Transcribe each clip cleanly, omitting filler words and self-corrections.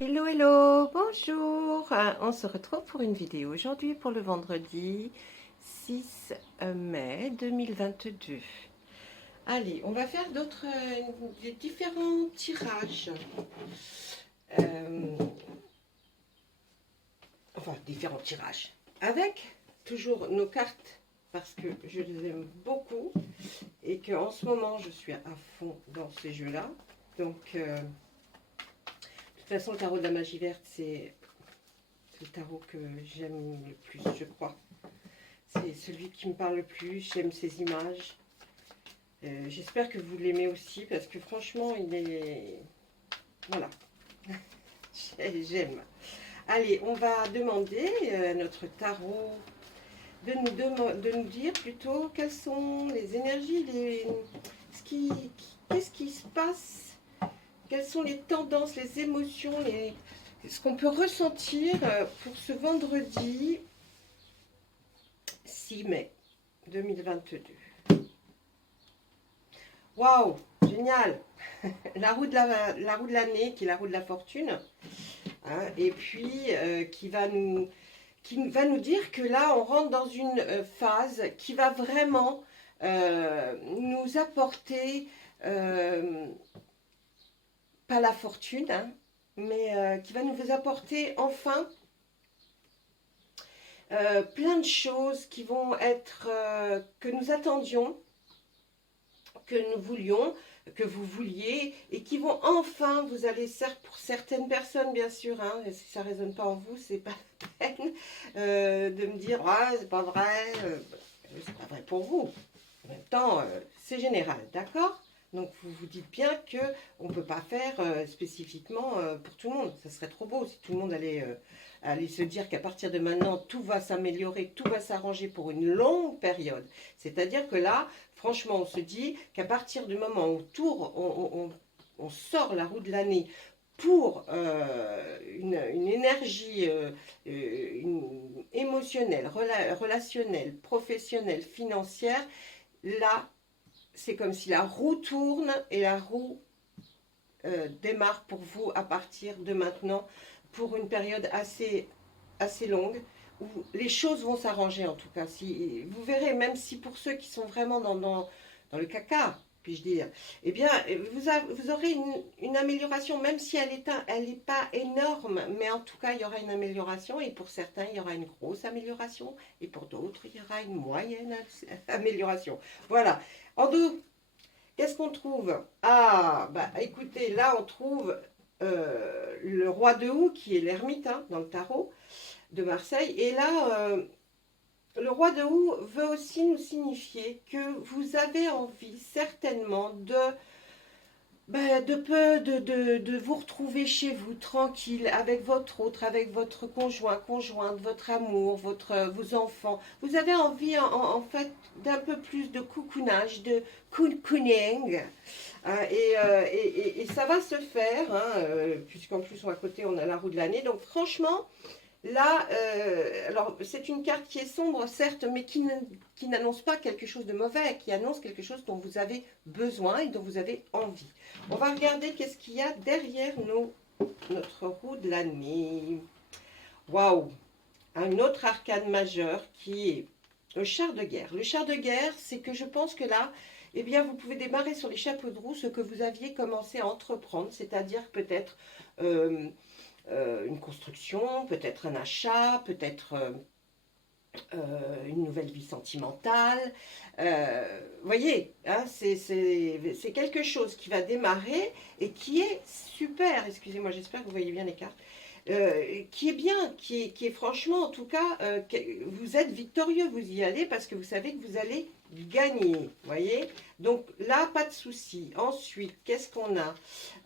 Hello, hello, bonjour. On se retrouve pour une vidéo aujourd'hui pour le vendredi 6 mai 2022. Allez, on va faire des différents tirages. Euh, enfin, différents tirages. Avec toujours nos cartes parce que je les aime beaucoup et qu'en ce moment je suis à fond dans ces jeux-là. Donc, de toute façon, le tarot de la magie verte, c'est le tarot que j'aime le plus, je crois. C'est celui qui me parle le plus, j'aime ses images. J'espère que vous l'aimez aussi, parce que franchement, il est... Voilà, j'aime. Allez, on va demander à notre tarot de nous dire plutôt quelles sont les énergies, qu'est-ce qui se passe, quelles sont les tendances, les émotions, ce qu'on peut ressentir pour ce vendredi 6 mai 2022. Waouh, génial. La roue de l'année, qui est la roue de la fortune, hein, et puis qui va nous dire que là, on rentre dans une phase qui va vraiment nous apporter, pas la fortune, hein, mais qui va nous apporter enfin plein de choses qui vont être, que nous attendions, que nous voulions, que vous vouliez, et qui vont enfin, vous allez, pour certaines personnes bien sûr, hein, si ça ne résonne pas en vous, c'est pas la peine de me dire ah c'est pas vrai, c'est pas vrai pour vous. En même temps, c'est général, d'accord? Donc vous vous dites bien que on ne peut pas faire spécifiquement pour tout le monde. Ça serait trop beau si tout le monde allait se dire qu'à partir de maintenant, tout va s'améliorer, tout va s'arranger pour une longue période. C'est-à-dire que là, franchement, on se dit qu'à partir du moment où on sort la roue de l'année pour une énergie émotionnelle, relationnelle, professionnelle, financière, là, c'est comme si la roue tourne et la roue démarre pour vous à partir de maintenant pour une période assez longue où les choses vont s'arranger en tout cas. Si, vous verrez, même si pour ceux qui sont vraiment dans le caca, puis-je dire, eh bien, vous aurez une amélioration, même si elle n'est pas énorme, mais en tout cas, il y aura une amélioration, et pour certains, il y aura une grosse amélioration, et pour d'autres, il y aura une moyenne amélioration. Voilà. En deux, qu'est-ce qu'on trouve? Ah, bah écoutez, là, on trouve le roi de houx, qui est l'ermite, hein, dans le tarot de Marseille, et là... le roi de houx veut aussi nous signifier que vous avez envie certainement de vous retrouver chez vous, tranquille, avec votre autre, avec votre conjoint, conjointe, votre amour, vos enfants. Vous avez envie en fait d'un peu plus de coucounage, de cocooning. Et ça va se faire, hein, puisqu'en plus à côté on a la roue de l'année. Donc franchement, là, alors c'est une carte qui est sombre, certes, mais qui n'annonce pas quelque chose de mauvais, qui annonce quelque chose dont vous avez besoin et dont vous avez envie. On va regarder qu'est-ce qu'il y a derrière notre roue de l'année. Waouh! Un autre arcane majeur qui est le char de guerre. Le char de guerre, c'est que je pense que là, eh bien, vous pouvez démarrer sur les chapeaux de roue ce que vous aviez commencé à entreprendre, c'est-à-dire peut-être une construction, peut-être un achat, peut-être une nouvelle vie sentimentale. Voyez, hein, c'est quelque chose qui va démarrer et qui est super. Excusez-moi, j'espère que vous voyez bien les cartes. Qui est bien, qui est franchement, en tout cas, vous êtes victorieux, vous y allez parce que vous savez que vous allez gagner, voyez. Donc là, pas de souci. Ensuite, qu'est-ce qu'on a?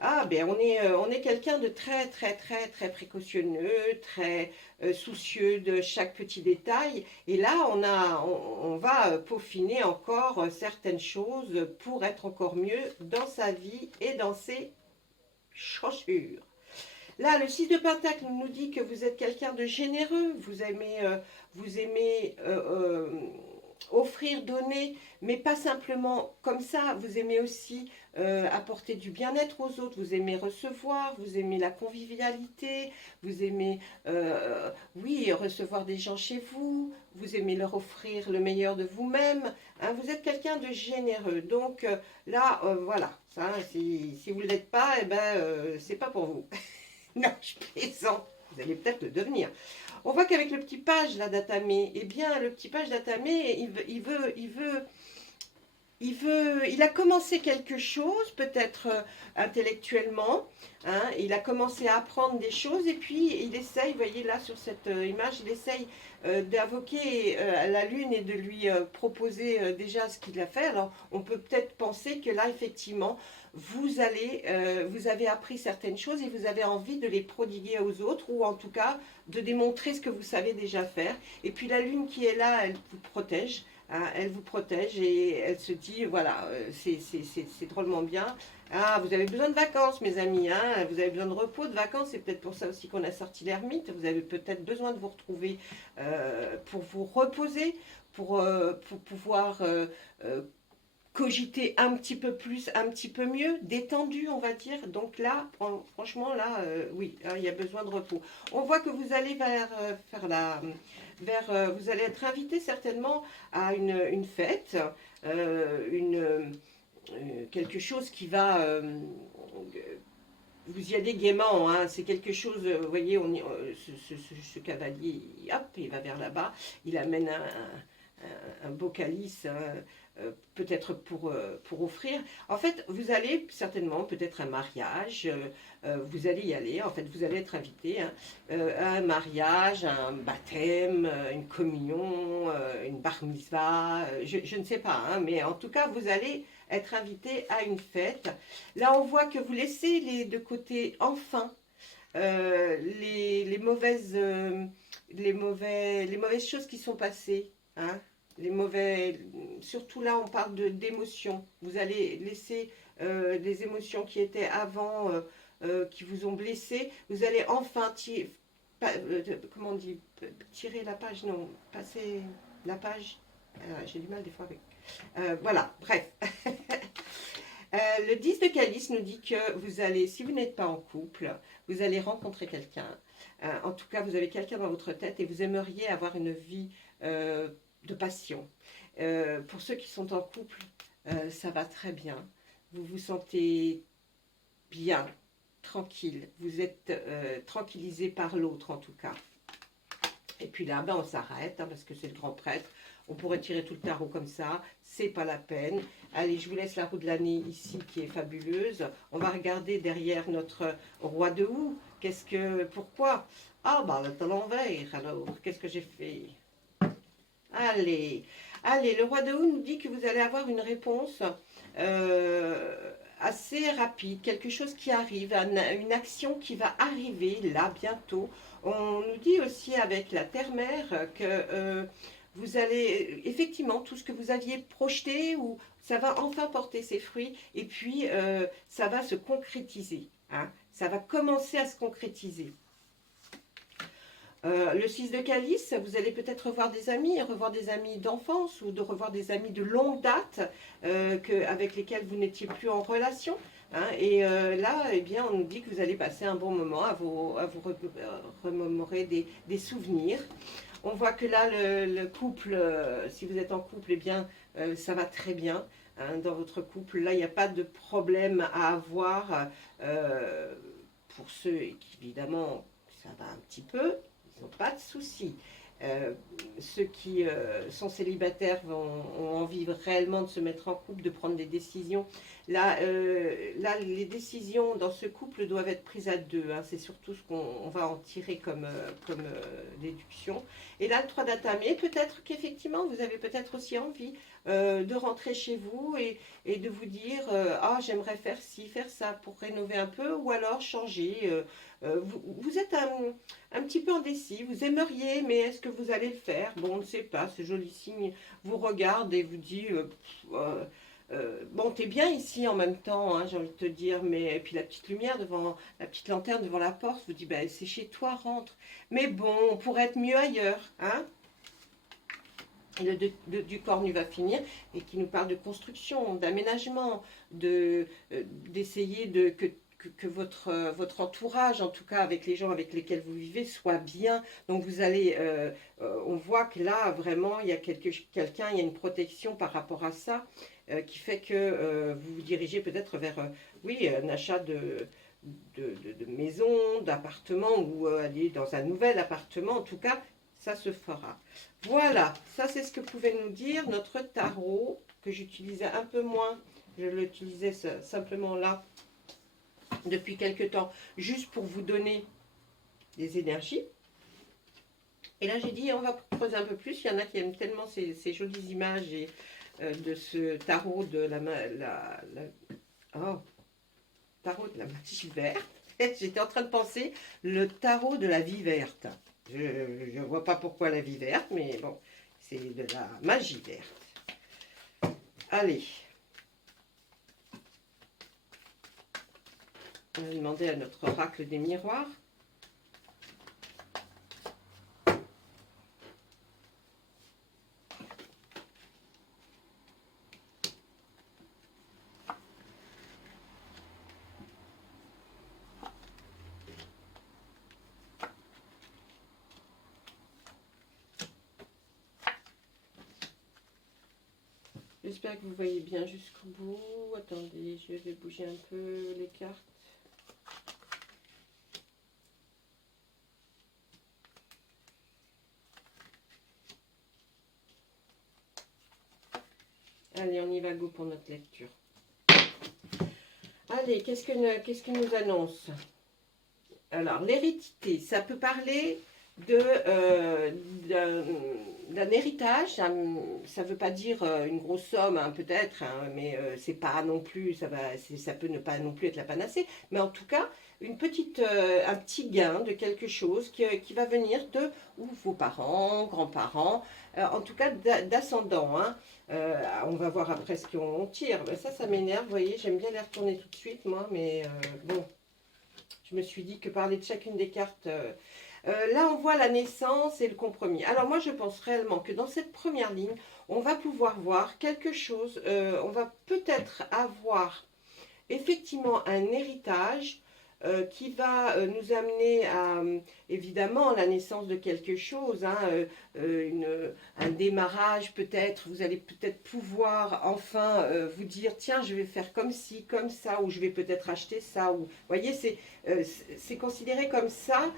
Ah, ben on est quelqu'un de très, très, très, très précautionneux, très soucieux de chaque petit détail. Et là, on va peaufiner encore certaines choses pour être encore mieux dans sa vie et dans ses chaussures. Là, le 6 de Pentacle nous dit que vous êtes quelqu'un de généreux, vous aimez offrir, donner, mais pas simplement comme ça. Vous aimez aussi apporter du bien-être aux autres, vous aimez recevoir, vous aimez la convivialité, vous aimez, oui, recevoir des gens chez vous, vous aimez leur offrir le meilleur de vous-même. Hein, vous êtes quelqu'un de généreux. Donc là, voilà, ça, si vous ne l'êtes pas, eh ben, c'est pas pour vous. Non, je plaisante. Vous allez peut-être le devenir. On voit qu'avec le petit page là d'Atamé, eh bien le petit page d'Atamé, il a commencé quelque chose, peut-être intellectuellement, hein, il a commencé à apprendre des choses et puis il essaye, vous voyez là sur cette image, il essaye d'invoquer la lune et de lui proposer déjà ce qu'il a fait. Alors on peut peut-être penser que là effectivement vous avez appris certaines choses et vous avez envie de les prodiguer aux autres ou en tout cas de démontrer ce que vous savez déjà faire. Et puis la lune qui est là, elle vous protège. Hein, elle vous protège et elle se dit, voilà, c'est drôlement bien. Ah, vous avez besoin de vacances, mes amis. Hein, vous avez besoin de repos, de vacances. C'est peut-être pour ça aussi qu'on a sorti l'ermite. Vous avez peut-être besoin de vous retrouver pour vous reposer, pour pouvoir cogiter un petit peu plus, un petit peu mieux, détendu, on va dire. Donc là, franchement, là, oui, hein, il y a besoin de repos. On voit que vous allez vous allez être invité certainement à une fête, quelque chose qui va vous y allez gaiement, hein, c'est quelque chose, vous voyez, ce cavalier, hop, il va vers là-bas, il amène un beau calice, peut-être pour offrir. En fait, vous allez certainement, peut-être un mariage, vous allez y aller, en fait, vous allez être invité hein, à un mariage, un baptême, une communion, une bar mitzvah, je ne sais pas, hein, mais en tout cas, vous allez être invité à une fête. Là, on voit que vous laissez de côté, enfin, les mauvaises choses qui sont passées, hein, surtout là on parle d'émotions. Vous allez laisser les émotions qui étaient avant, qui vous ont blessé. Vous allez enfin comment on dit, tirer la page, non, passer la page. J'ai du mal des fois avec. Voilà, bref. Le 10 de calice nous dit que vous allez, si vous n'êtes pas en couple, vous allez rencontrer quelqu'un. En tout cas, vous avez quelqu'un dans votre tête et vous aimeriez avoir une vie de passion. Pour ceux qui sont en couple, ça va très bien. Vous vous sentez bien, tranquille. Vous êtes tranquillisé par l'autre en tout cas. Et puis là, ben, on s'arrête hein, parce que c'est le grand prêtre. On pourrait tirer tout le tarot comme ça, c'est pas la peine. Allez, je vous laisse la roue de l'année ici qui est fabuleuse. On va regarder derrière notre roi de houx. Pourquoi? Ah, bah, c'est à l'envers alors. Qu'est-ce que j'ai fait? Allez, le roi de houx nous dit que vous allez avoir une réponse assez rapide, quelque chose qui arrive, une action qui va arriver là bientôt. On nous dit aussi avec la terre-mère que vous allez, effectivement, tout ce que vous aviez projeté, ou ça va enfin porter ses fruits, et puis ça va se concrétiser. Hein, ça va commencer à se concrétiser. Le 6 de calice, vous allez peut-être revoir des amis d'enfance ou de revoir des amis de longue date avec lesquels vous n'étiez plus en relation. Hein, et là, eh bien, on nous dit que vous allez passer un bon moment à vous remémorer des souvenirs. On voit que là, le couple, si vous êtes en couple, eh bien, ça va très bien. Hein, dans votre couple, là, il n'y a pas de problème à avoir. Pour ceux qui, évidemment, ça va un petit peu. Pas de souci. Ceux qui sont célibataires ont envie réellement de se mettre en couple, de prendre des décisions. Là, les décisions dans ce couple doivent être prises à deux. Hein. C'est surtout ce qu'on va en tirer comme déduction. Et là, le 3 d'Atamé, peut-être qu'effectivement, vous avez peut-être aussi envie de rentrer chez vous et de vous dire ah, j'aimerais faire ci, faire ça pour rénover un peu ou alors changer. Vous êtes un petit peu indécis, vous aimeriez, mais est-ce que vous allez le faire? Bon, on ne sait pas, ce joli signe vous regarde et vous dit bon, t'es bien ici en même temps, hein, j'ai envie de te dire, mais et puis la petite lumière devant, la petite lanterne devant la porte vous dit, ben, c'est chez toi, rentre. Mais bon, on pourrait être mieux ailleurs, hein. du cornu va finir et qui nous parle de construction, d'aménagement, d'essayer que votre entourage, en tout cas avec les gens avec lesquels vous vivez, soit bien. Donc vous allez, on voit que là vraiment il y a quelqu'un, il y a une protection par rapport à ça qui fait que vous vous dirigez peut-être vers, oui, un achat de maison, d'appartement ou aller dans un nouvel appartement. En tout cas, ça se fera. Voilà, ça c'est ce que pouvait nous dire notre tarot, que j'utilisais un peu moins. Je l'utilisais simplement là depuis quelque temps, juste pour vous donner des énergies. Et là j'ai dit, on va creuser un peu plus. Il y en a qui aiment tellement ces jolies images et, de ce tarot de oh, tarot de la magie verte. J'étais en train de penser le tarot de la vie verte. Je ne vois pas pourquoi la vie verte, mais bon, c'est de la magie verte. Allez. On va demander à notre oracle des miroirs. J'espère que vous voyez bien jusqu'au bout. Attendez, je vais bouger un peu les cartes. Allez, on y va, go pour notre lecture. Allez, qu'est-ce que nous annonce? Alors, l'hérédité, ça peut parler d'un héritage. Ça ne veut pas dire une grosse somme, hein, peut-être, hein, mais c'est pas non plus, ça peut ne pas non plus être la panacée. Mais en tout cas, un petit gain de quelque chose qui va venir de ou vos parents, grands-parents, en tout cas d'ascendants. Hein. On va voir après ce qu'on tire. Ben ça m'énerve, vous voyez, j'aime bien les retourner tout de suite, moi, mais bon. Je me suis dit que parler de chacune des cartes... là, on voit la naissance et le compromis. Alors moi, je pense réellement que dans cette première ligne, on va pouvoir voir quelque chose. On va peut-être avoir effectivement un héritage qui va nous amener à, évidemment, la naissance de quelque chose, hein, un démarrage peut-être. Vous allez peut-être pouvoir enfin vous dire, tiens, je vais faire comme ci, comme ça, ou je vais peut-être acheter ça. Ou, vous voyez, c'est considéré comme ça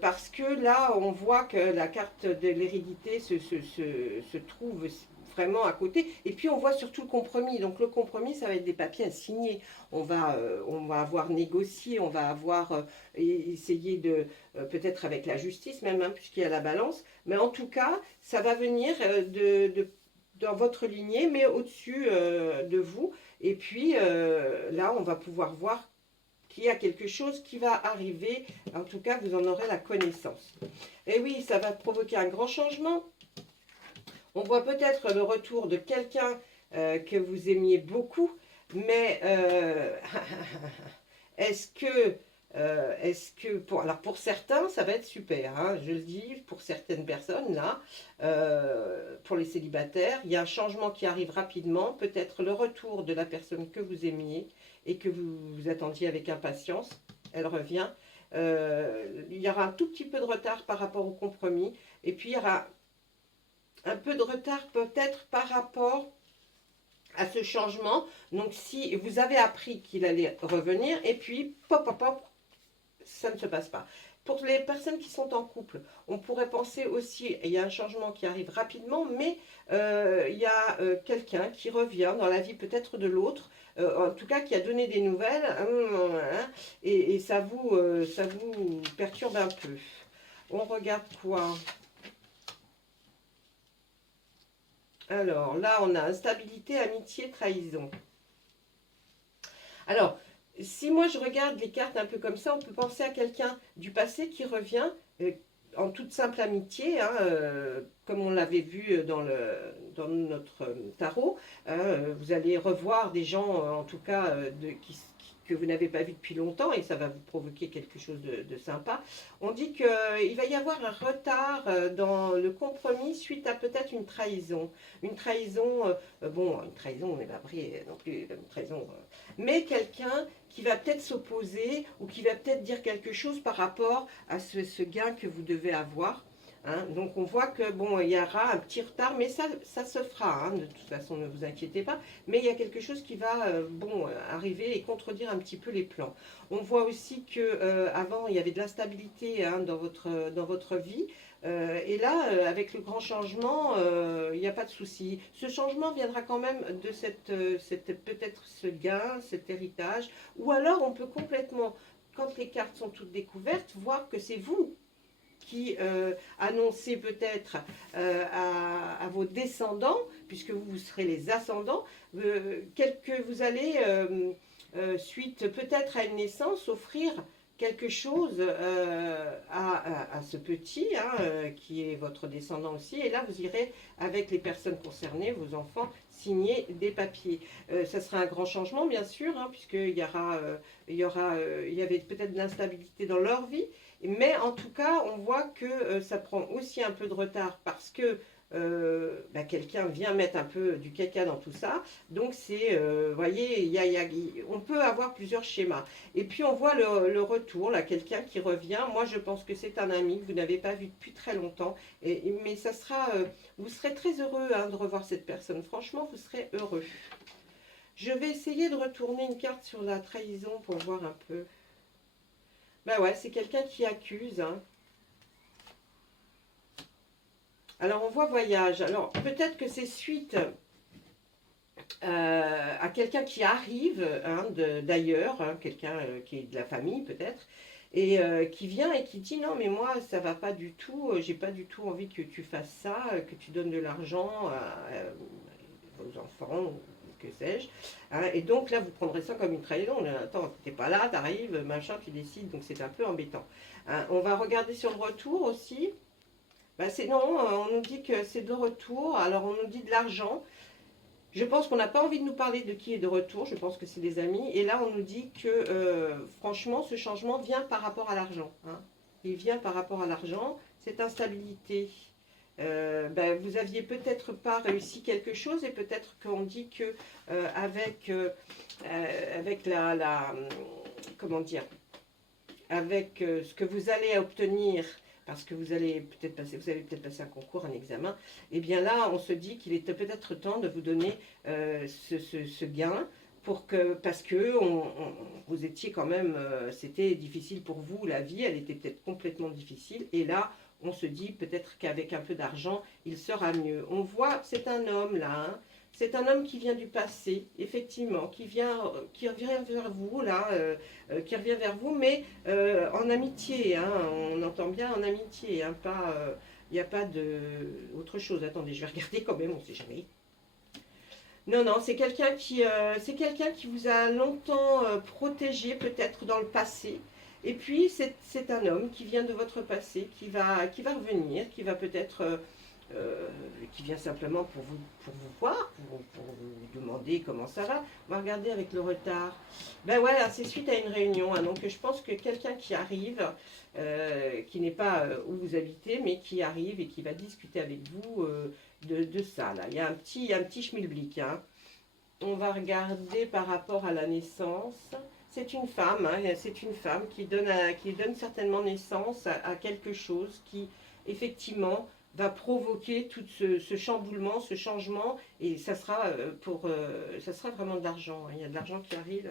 parce que là, on voit que la carte de l'hérédité se trouve vraiment à côté. Et puis, on voit surtout le compromis. Donc, le compromis, ça va être des papiers à signer. On va avoir négocié, on va avoir essayé de, peut-être avec la justice même, hein, puisqu'il y a la balance. Mais en tout cas, ça va venir dans votre lignée, mais au-dessus de vous. Et puis, là, on va pouvoir voir qu'il y a quelque chose qui va arriver. En tout cas, vous en aurez la connaissance. Et oui, ça va provoquer un grand changement. On voit peut-être le retour de quelqu'un que vous aimiez beaucoup, mais est-ce que pour certains, ça va être super, hein, je le dis, pour certaines personnes, là, pour les célibataires, il y a un changement qui arrive rapidement, peut-être le retour de la personne que vous aimiez et que vous attendiez avec impatience, elle revient. Il y aura un tout petit peu de retard par rapport au compromis, et puis il y aura un peu de retard peut-être par rapport à ce changement. Donc si vous avez appris qu'il allait revenir, et puis pop, pop, pop, ça ne se passe pas. Pour les personnes qui sont en couple, on pourrait penser aussi, il y a un changement qui arrive rapidement, mais il y a quelqu'un qui revient dans la vie peut-être de l'autre, en tout cas qui a donné des nouvelles, et ça vous perturbe un peu. On regarde quoi? Alors là, on a instabilité, amitié, trahison. Alors, si moi je regarde les cartes un peu comme ça, on peut penser à quelqu'un du passé qui revient en toute simple amitié, hein, comme on l'avait vu dans notre tarot. Vous allez revoir des gens, en tout cas, que vous n'avez pas vu depuis longtemps, et ça va vous provoquer quelque chose de sympa. On dit qu'il va y avoir un retard dans le compromis suite à peut-être une trahison. Une trahison, une trahison, on n'est pas pris non plus une trahison, mais quelqu'un qui va peut-être s'opposer ou qui va peut-être dire quelque chose par rapport à ce gain que vous devez avoir. Hein. Donc on voit que bon, il y aura un petit retard, mais ça se fera, hein, de toute façon, ne vous inquiétez pas. Mais il y a quelque chose qui va arriver et contredire un petit peu les plans. On voit aussi que avant il y avait de l'instabilité, hein, dans votre vie. Et là, avec le grand changement, il n'y a pas de souci. Ce changement viendra quand même de peut-être ce gain, cet héritage. Ou alors on peut complètement, quand les cartes sont toutes découvertes, voir que c'est vous qui annoncez peut-être à vos descendants, puisque vous serez les ascendants, que vous allez, suite peut-être à une naissance, offrir quelque chose à ce petit, hein, qui est votre descendant aussi, et là vous irez avec les personnes concernées, vos enfants, signer des papiers. Ça sera un grand changement bien sûr, hein, puisqu'il y avait peut-être de l'instabilité dans leur vie, mais en tout cas on voit que ça prend aussi un peu de retard parce que quelqu'un vient mettre un peu du caca dans tout ça. Donc c'est, voyez, on peut avoir plusieurs schémas. Et puis on voit le retour, là, quelqu'un qui revient. Moi je pense que c'est un ami que vous n'avez pas vu depuis très longtemps. Mais ça sera, vous serez très heureux, hein, de revoir cette personne. Franchement, vous serez heureux. Je vais essayer de retourner une carte sur la trahison pour voir un peu. Ben ouais, c'est quelqu'un qui accuse, hein. Alors, on voit voyage. Alors, peut-être que c'est suite à quelqu'un qui arrive, hein, d'ailleurs, hein, quelqu'un qui est de la famille peut-être, et qui vient et qui dit non mais moi ça va pas du tout, j'ai pas du tout envie que tu fasses ça, que tu donnes de l'argent à vos enfants, que sais-je. Hein, et donc là vous prendrez ça comme une trahison. Attends, t'es pas là, t'arrives, machin, tu décides, donc c'est un peu embêtant. Hein, on va regarder sur le retour aussi. Non, on nous dit que c'est de retour, alors on nous dit de l'argent. Je pense qu'on n'a pas envie de nous parler de qui est de retour, je pense que c'est des amis. Et là on nous dit que franchement ce changement vient par rapport à l'argent. Hein. Il vient par rapport à l'argent, cette instabilité. Vous aviez peut-être pas réussi quelque chose et peut-être qu'on dit que avec comment dire, avec ce que vous allez obtenir, parce que vous allez peut-être passer un concours, un examen, et bien là, on se dit qu'il était peut-être temps de vous donner ce gain, parce que vous étiez quand même, c'était difficile pour vous, la vie, elle était peut-être complètement difficile, et là, on se dit peut-être qu'avec un peu d'argent, il sera mieux. On voit, c'est un homme là, hein. C'est un homme qui vient du passé, effectivement, qui revient vers vous, là, qui revient vers vous, mais en amitié, hein, on entend bien en amitié, hein, pas, il n'y a pas autre chose. Attendez, je vais regarder quand même, on ne sait jamais. Non, non, c'est quelqu'un qui vous a longtemps protégé, peut-être dans le passé. Et puis, c'est un homme qui vient de votre passé, qui va revenir, qui va peut-être... qui vient simplement pour vous voir, pour vous demander comment ça va. On va regarder avec le retard. Ben voilà, c'est suite à une réunion. Hein, donc je pense que quelqu'un qui arrive, qui n'est pas où vous habitez, mais qui arrive et qui va discuter avec vous de ça. Là. Il y a un petit schmilblick. Hein. On va regarder par rapport à la naissance. C'est une femme, hein, c'est une femme qui donne certainement naissance à quelque chose qui, effectivement, va provoquer tout ce chamboulement, ce changement, et ça sera ça sera vraiment de l'argent. Hein. Il y a de l'argent qui arrive.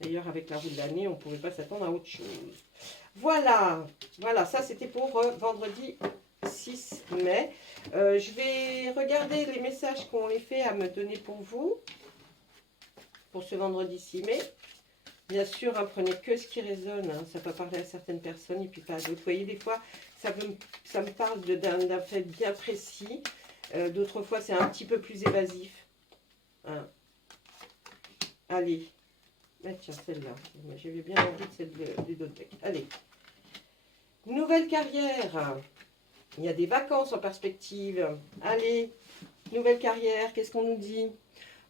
D'ailleurs, avec la roue de l'année, on ne pouvait pas s'attendre à autre chose. Voilà, ça c'était pour vendredi 6 mai. Je vais regarder les messages qu'on les fait à me donner pour vous, pour ce vendredi 6 mai. Bien sûr, hein, prenez que ce qui résonne, hein, ça peut parler à certaines personnes et puis pas à d'autres. Vous voyez, des fois, ça me parle d'un fait bien précis, d'autres fois, c'est un petit peu plus évasif. Hein. Allez, tiens, celle-là, j'avais bien envie de celle du dos de bec. Allez, nouvelle carrière, il y a des vacances en perspective. Allez, nouvelle carrière, qu'est-ce qu'on nous dit?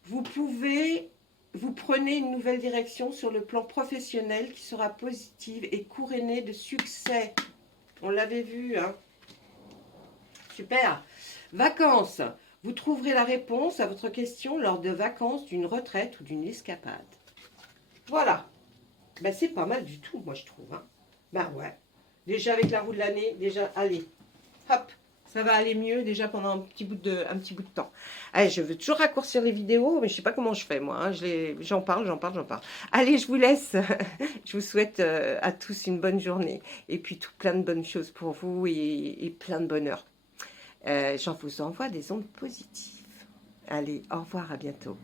Vous pouvez vous prenez une nouvelle direction sur le plan professionnel qui sera positive et couronnée de succès. On l'avait vu, hein. Super. Vacances. Vous trouverez la réponse à votre question lors de vacances, d'une retraite ou d'une escapade. Voilà. Ben, c'est pas mal du tout, moi, je trouve. Hein. Ben ouais. Déjà avec la roue de l'année, déjà, allez. Hop. Ça va aller mieux déjà pendant un petit bout de temps. Allez, je veux toujours raccourcir les vidéos, mais je ne sais pas comment je fais, moi. Hein. J'en parle. Allez, je vous laisse. Je vous souhaite à tous une bonne journée. Et puis, tout plein de bonnes choses pour vous et plein de bonheur. J'en vous envoie des ondes positives. Allez, au revoir, à bientôt.